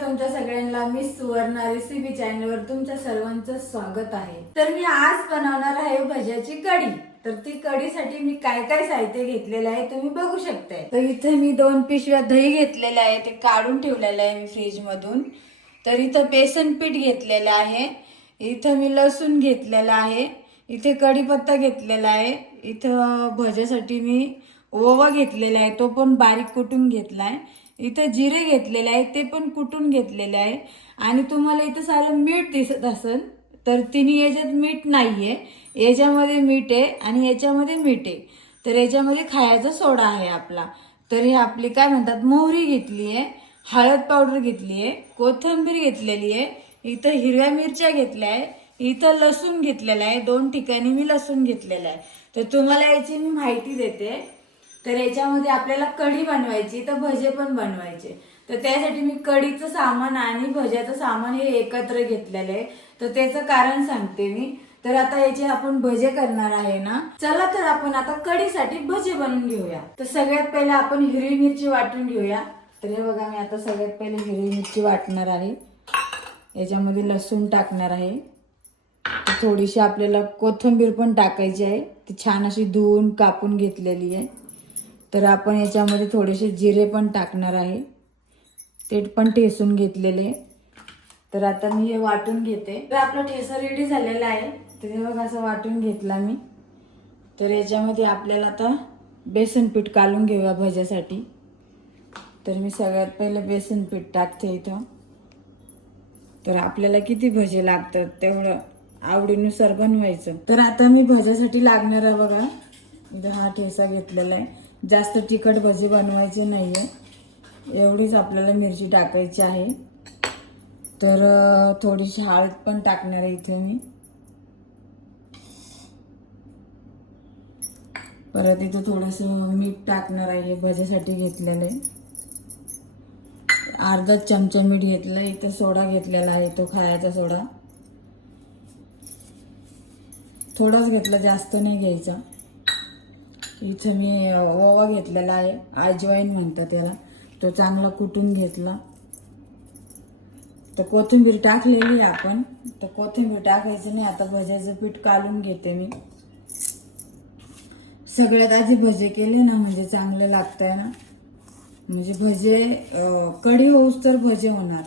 तुमच्या सगळ्यांना मी सुवर्णा रेसिपी चॅनलवर तुमच्या सर्वांचं स्वागत आहे. तर मी आज बनवणार आहे भज्याची कढी. तर ती कढीसाठी मी काय काय साहित्य घेतलेलं आहे तुम्ही बघू शकताय. तर इथे मी दोन पिशव्या दही घेतलेलं आहे ते काढून ठेवलेलं आहे मी फ्रीज मधून तर इथं बेसन पीठ घेतलेलं आहे. इथं मी लसूण घेतलेला आहे. इथे कढीपत्ता घेतलेला आहे. इथं भज्यासाठी मी ओवा घेतलेला आहे तो पण बारीक कुटून घेतला आहे इथं जिरे घेतलेले आहे ते पण कुटून घेतलेले आहे. आणि तुम्हाला इथं सारं मीठ दिसत असेल तर तिने याच्यात मीठ नाही आहे याच्यामध्ये मीठ आहे आणि याच्यामध्ये मीठ आहे. तर याच्यामध्ये खायचा सोडा आहे आपला. तर हे आपली काय म्हणतात मोहरी घेतली आहे हळद पावडर घेतली आहे कोथिंबीर घेतलेली आहे इथं हिरव्या मिरच्या घेतल्या आहे इथं लसूण घेतलेला आहे. दोन ठिकाणी मी लसूण घेतलेला आहे. तर तुम्हाला याची मी माहिती देते. तर याच्यामध्ये आपल्याला कढी बनवायची तर भजे पण बनवायचे. तर त्यासाठी मी कढीचं सामान आणि भज्याचं सामान हे एकत्र घेतलेलं आहे. तर त्याचं कारण सांगते मी. तर आता याचे आपण भजे करणार आहे ना? चला तर आपण आता कढीसाठी भजे बनवून घेऊया. तर सगळ्यात पहिले आपण हिरवी मिरची वाटून घेऊया. तर हे बघा मी आता सगळ्यात पहिले हिरवी मिरची वाटणार आहे. याच्यामध्ये लसूण टाकणार आहे. थोडीशी आपल्याला कोथिंबीर पण टाकायची आहे. ती छान अशी धुवून कापून घेतलेली आहे. तर आपण याच्यामध्ये थोडेसे जिरे पण टाकणार आहे. ते पण ठेसून घेतलेले. तर आता मी हे वाटून घेते. तर आपला ठेसा रेडी झालेला आहे. तर हे बघा असं वाटून घेतला मी. तर याच्यामध्ये आपल्याला आता बेसन पीठ काढून घेऊया भज्यासाठी. तर मी सगळ्यात पहिलं बेसन पीठ टाकते इथं. तर आपल्याला किती भजे लागतात तेवढं आवडीनुसार बनवायचं. तर आता मी भज्यासाठी लागणार आहे बघा. इथं हा ठेसा घेतलेला आहे. जास्त तिखट भजी बनवायची नाही आहे एवढीच आपल्याला मिरची टाकायची आहे. तर थोडीशी हळद पण टाकणार आहे इथे मी. परत इथं थोडंसं मीठ टाकणार आहे हे भज्यासाठी घेतलेलं आहे. अर्धा चमचा मीठ घेतलं इथं सोडा घेतलेला आहे तो खायचा सोडा. थोडाच घेतला जास्त नाही घ्यायचा. इथं मी ओवा घेतलेला आहे. आजवाईन म्हणतात त्याला तो चांगला कुटून घेतला. तर कोथिंबीर टाकलेली आपण. तर कोथिंबीर टाकायचं नाही. आता भज्याचं पीठ काढून घेते मी. सगळ्यात आधी भजे केले ना म्हणजे चांगले आहे ना. म्हणजे भजे कढी होऊस तर भजे होणार.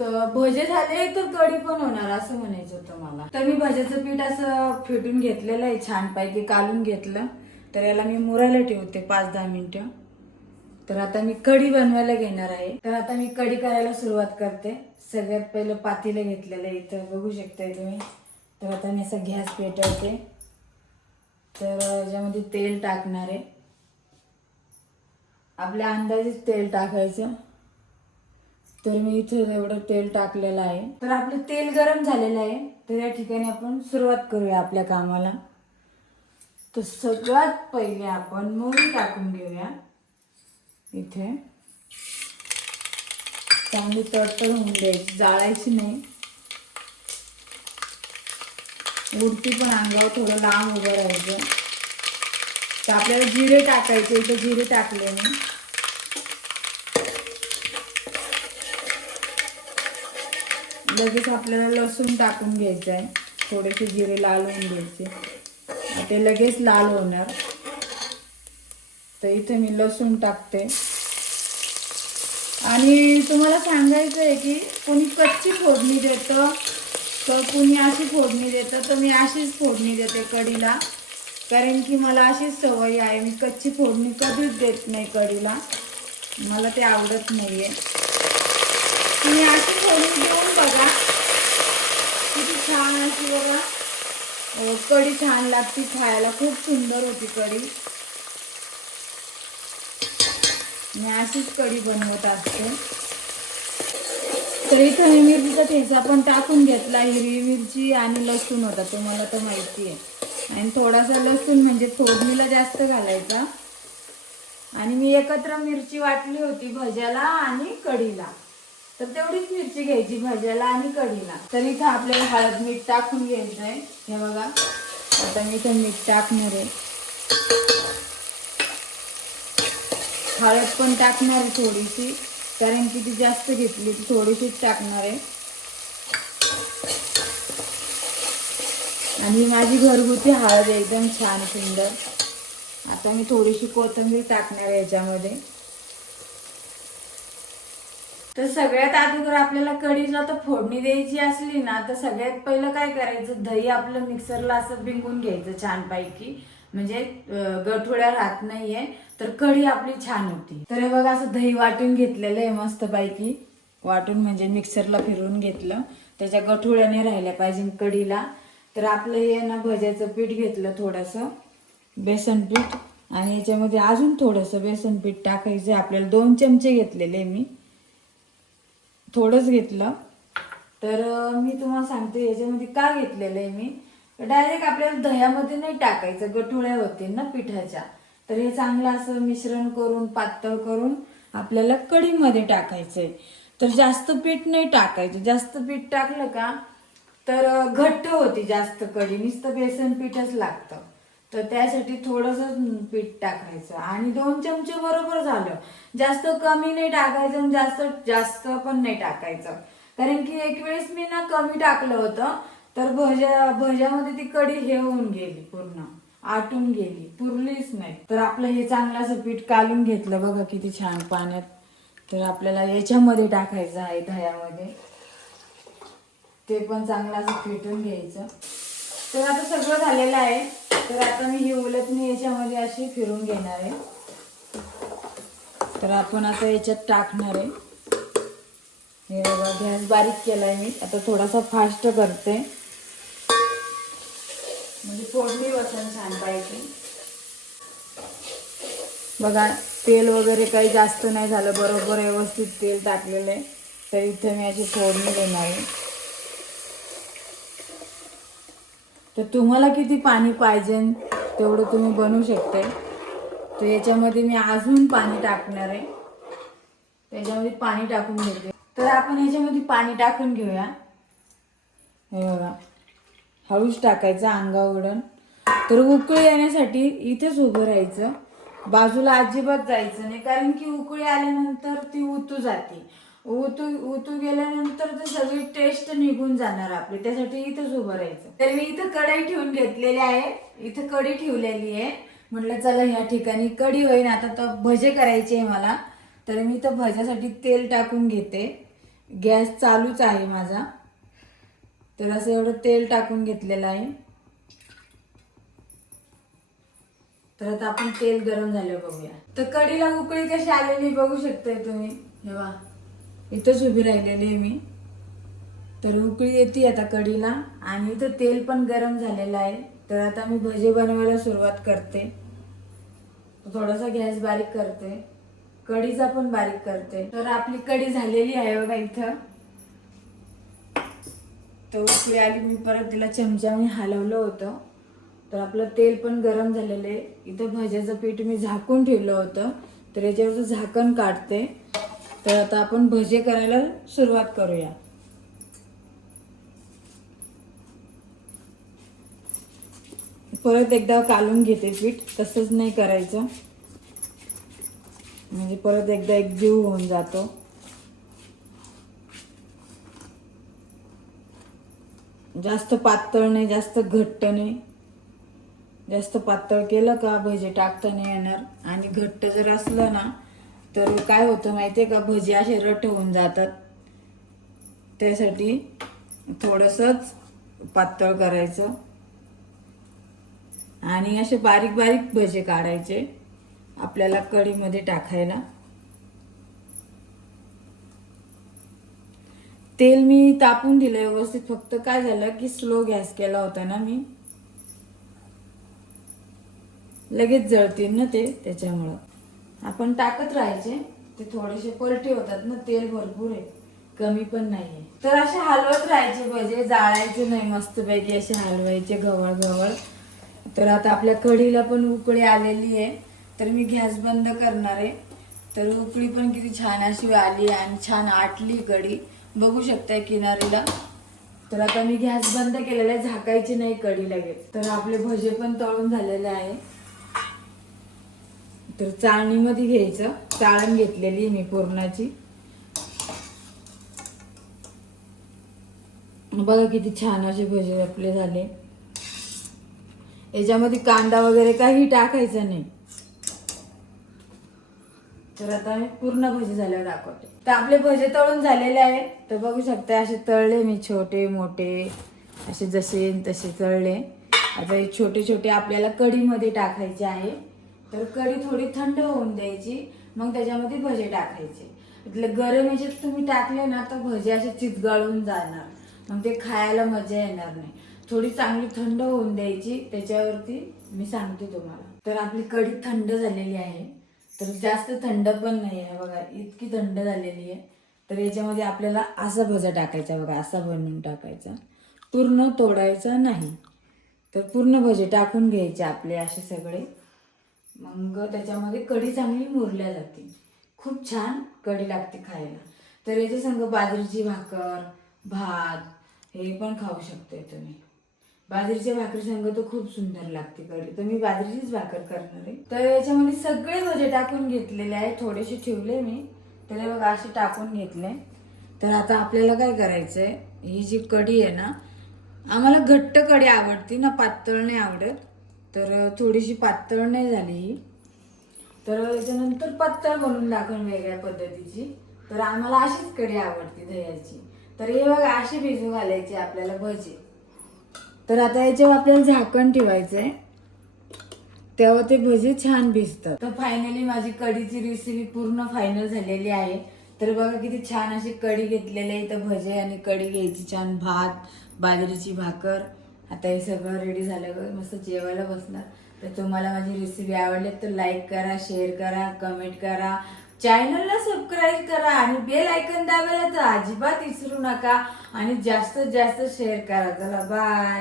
भजे झाले तर कढी पण होणार असं म्हणायचं होतं मला. तर मी भज्याचं पीठ असं फेटून घेतलेलं आहे छानपैकी कालून घेतलं. तर याला मी मुरायला ठेवते पाच दहा मिनिटं. तर आता मी कढी बनवायला घेणार आहे. तर आता मी कढी करायला सुरुवात करते. सगळ्यात पहिलं पातीला घेतलेलं आहे इथं. बघू शकताय तुम्ही. तर आता मी असं गॅस पेटवते. तर याच्यामध्ये तेल टाकणार आहे. आपल्या अंदाजेच तेल टाकायचं. तर मी इथे एवढं तेल टाकलेलं आहे. तर आपलं तेल गरम झालेलं आहे. तर या ठिकाणी आपण सुरुवात करूया आपल्या कामाला. तर सगळ्यात पहिले आपण मोहरी टाकून घेऊया. इथे. चांगली तडतड होऊन द्यायची जाळायची नाही. उडती पण अंगावर थोडं लांब उभं राहायचं. तर आपल्याला जिरे टाकायचे इथे जिरे टाकले मी. लगेच आपल्याला लसूण टाकून घ्यायचं आहे थोडेसे जिरे लाल होऊन घ्यायचे. ते लगेच लाल होणार. तर इथे मी लसूण टाकते. आणि तुम्हाला सांगायचं आहे की कोणी कच्ची फोडणी देतं तर कुणी अशी फोडणी देतं तर मी अशीच फोडणी देते कढीला कारण की मला अशीच सवय आहे मी कच्ची फोडणी कधीच देत नाही कढीला मला ते आवडत नाही आहे तुम्ही अशी फोडणी देऊन बघा. किती छान अशी बघा. कढी छान लागती खायला. खूप सुंदर होती कढी. मी अशीच कढी बनवत असते. तर इथं मी मिरचीचा ठेचा पण टाकून घेतला. हिरवी मिरची आणि लसूण होता. तुम्हाला तर माहिती आहे. आणि थोडासा लसूण म्हणजे फोडणीला जास्त घालायचा. आणि मी एकत्र मिरची वाटली होती भज्याला आणि कढीला. तर तेवढीच मिरची घ्यायची भाज्याला आणि कढीला तर इथं आपल्याला हळद मीठ टाकून घ्यायचं आहे हे बघा. आता मी इथं मीठ टाकणार आहे. हळद पण टाकणार आहे थोडीशी कारण की ती जास्त घेतली ती थोडीशीच टाकणार आहे. आणि माझी घरगुती हळद एकदम छान सुंदर. आता मी थोडीशी कोथिंबीर टाकणार आहे याच्यामध्ये. तर सगळ्यात अगोदर आपल्याला कढीला तर फोडणी द्यायची असली ना तर सगळ्यात पहिलं काय करायचं? दही आपलं मिक्सरला असं बिंगून घ्यायचं छानपैकी. म्हणजे गठोळ्या राहत नाहीये तर कढी आपली छान होती. तर हे बघा असं दही वाटून घेतलेलं आहे मस्तपैकी. वाटून म्हणजे मिक्सरला फिरवून घेतलं. त्याच्या गठोळ्याने राहिल्या पाहिजे कढीला तर आपलं हे ना भज्याचं पीठ घेतलं थोडंसं बेसन पीठ. आणि याच्यामध्ये अजून थोडंसं बेसन पीठ टाकायचं आपल्याला दोन चमचे घेतलेले मी. थोडंच घेतलं. तर मी तुम्हाला सांगते याच्यामध्ये का घेतलेलं आहे मी. डायरेक्ट आपल्याला दह्यामध्ये नाही टाकायचं गठोळ्या होतील ना पिठाच्या. तर हे चांगलं असं मिश्रण करून पातळ करून आपल्याला कढीमध्ये टाकायचंय. तर जास्त पीठ नाही टाकायचं. जास्त पीठ टाकलं का तर घट्ट होती जास्त कढी. नुसतं बेसन पीठच लागतं. तर त्यासाठी थोडंसं पीठ टाकायचं. आणि दोन चमचे बरोबर झालं. जास्त कमी नाही टाकायचं आणि जास्त जास्त पण नाही टाकायचं. कारण की एक वेळेस मी ना कमी टाकलं होतं तर भज्या भज्यामध्ये ती कढी हे होऊन गेली पूर्ण. आटून गेली. पुरलीच नाही. तर आपलं हे चांगलं असं पीठ कालून घेतलं बघा किती छान पाण्यात. तर आपल्याला याच्यामध्ये टाकायचं आहे दह्यामध्ये. ते पण चांगलं असं फेटून घ्यायचं. तर आता सगळं झालेलं आहे. तर आता मी ही उलटणी याच्यामध्ये अशी फिरून घेणार आहे. तर आपण आता याच्यात टाकणार आहे. हे बघा गॅस बारीक केलाय मी. आता थोडासा फास्ट करते. म्हणजे फोडणी वसन छान पाहिजे. बघा तेल वगैरे काही जास्त नाही झालं. बरोबर व्यवस्थित तेल टाकलेलं आहे. तर इथे मी अशी फोडणी देणार आहे. तर तुम्हाला किती पाणी पाहिजे तेवढं तुम्ही बनवू शकते. तर याच्यामध्ये मी अजून पाणी टाकणार आहे. त्याच्यामध्ये पाणी टाकून घेते. तर आपण याच्यामध्ये पाणी टाकून घेऊया. हे बघा. हळूच टाकायचं अंगावडून तर उकळी येण्यासाठी इथेच उभं राहायचं. बाजूला अजिबात जायचं नाही. कारण की उकळी आल्यानंतर ती उतू जाते. उतू उतू गेल्यानंतर तर सगळी टेस्ट निघून जाणार आपली. त्यासाठी इथंच उभं राहायचं. तर मी इथं कढई ठेवून घेतलेली आहे. इथं कढी ठेवलेली आहे. म्हटलं चला ह्या ठिकाणी कढी होईन. आता तर भजे करायचे आहे मला. तर मी तर भज्यासाठी तेल टाकून घेते. गॅस चालूच आहे माझा. तर असं एवढं तेल टाकून घेतलेलं आहे. तर आता आपण तेल गरम झालं बघूया. तर कढीला उकळी कशी आलेली बघू शकताय तुम्ही? हे वा इथंच उभी राहिलेली आहे मी तर उकळी येते आता कढीला आणि इथं तेल पण गरम झालेलं आहे. तर आता मी भजे बनवायला सुरुवात करते. थोडासा गॅस बारीक करते. कढीचा पण बारीक करते. तर आपली कढी झालेली आहे बघा इथं. तर उकळी आली मी परत तिला चमच्याने हलवलं होतं. तर आपलं तेल पण गरम झालेलं आहे. इथं भज्याचं पीठ मी झाकून ठेवलं होतं. तर याच्यावरचं झाकण काढते. तर आता आपण भजे करायला सुरुवात करूया. परत एकदा कालून घेते पीठ तसंच नाही करायचं. म्हणजे परत एकदा एक जीव होऊन जातो. जास्त पातळ नाही जास्त घट्ट नाही. जास्त पातळ केलं का भजे टाकता नाही येणार. आणि घट्ट जर असलं ना तर काय होतं माहितीये का? भजे असे रट होऊन जातात. त्यासाठी थोडंसंच पातळ करायचं. आणि असे बारीक बारीक भजे काढायचे आपल्याला कढीमध्ये टाकायला. तेल मी तापून दिलं व्यवस्थित. फक्त काय झालं की स्लो गॅस केला होता ना मी. लगेच जळतील ना ते त्याच्यामुळं. आपण टाकत राहायचे ते थोडेसे पलटे होतात ना तेल भरपूर आहे कमी पण नाहीये. तर असे हलवत राहायचे भजे जाळायचे नाही मस्तपैकी असे हलवायचे गवळ गवळ तर आता आपल्या कढीला पण उकळी आलेली आहे तर मी गॅस बंद करणार आहे. तर उकळी पण किती छान अशी आली आणि छान आटली कढी. बघू शकताय किनारीला. तर आता मी गॅस बंद केलेला आहे झाकायची नाही कढी लगेच. तर आपले भजे पण तळून झालेले आहे. तर चाळणीमध्ये घ्यायचं. चाळण घेतलेली मी पूर्णाची. बघा किती छान असे भजे आपले झाले. याच्यामध्ये कांदा वगैरे काही टाकायचा नाही. तर आता मी पूर्ण भजे झाल्यावर दाखवते. तर आपले भजे तळून झालेले आहे तर बघू शकता असे तळले मी छोटे मोठे. असे जसे तसे तळले. आता हे छोटे छोटे आपल्याला कढीमध्ये टाकायचे आहे. तर कढी थोडी थंड होऊन द्यायची मग त्याच्यामध्ये भजे टाकायचे. इथले गरम याच्यात तुम्ही टाकले ना तर भजे असे चितगाळून जाणार. मग ते खायला मजा येणार नाही. थोडी चांगली थंड होऊन द्यायची त्याच्यावरती मी सांगते तुम्हाला. तर आपली कढी थंड झालेली आहे. तर जास्त थंड पण नाही आहे बघा इतकी थंड झालेली आहे. तर याच्यामध्ये आपल्याला असा भजा टाकायचा बघा असा बनवून टाकायचा. पूर्ण तोडायचा नाही. तर पूर्ण भजे टाकून घ्यायचे आपले असे सगळे. मग त्याच्यामध्ये कढी चांगली मुरल्या जाते. खूप छान कढी लागते खायला. तर याच्या संग बाजरीची भाकर भात हे पण खाऊ शकते तुम्ही. बाजरीच्या भाकरी संग तर खूप सुंदर लागते कढी. तर मी बाजरीचीच भाकर करणार आहे. तर याच्यामध्ये सगळे भजे टाकून घेतलेले आहे. थोडेसे ठेवले मी. तर हे बघा असे टाकून घेतले. तर आता आपल्याला काय करायचं आहे ही जी कढी आहे ना आम्हाला घट्ट कढी आवडते ना पातळ नाही आवडत. तर थोडीशी पातळ नाही झाली ही. तर त्याच्यानंतर पातळ बनवून दाखवून वेगळ्या पद्धतीची. तर आम्हाला अशीच कढी आवडते दह्याची. तर हे बघा अशी भिजू घालायची आपल्याला भजी. तर आता याच्यावर आपल्याला झाकण ठेवायचं आहे तेव्हा ते भजी छान भिजतात. तर फायनली माझी कढीची रेसिपी पूर्ण फायनल झालेली आहे. तर बघा किती छान अशी कढी घेतलेली आहे. इथं भजे आणि कढी घ्यायची छान भात बाजरीची भाकर. आता हे सगळं रेडी झालं मस्त जेवायला बसणार. तर तुम्हाला माझी रेसिपी आवडली तर लाईक करा शेअर करा कमेंट करा. चॅनलला सबस्क्राईब करा आणि बेल ऐकन दाबायला तर अजिबात विसरू नका. आणि जास्तीत जास्त शेअर करा. चला बाय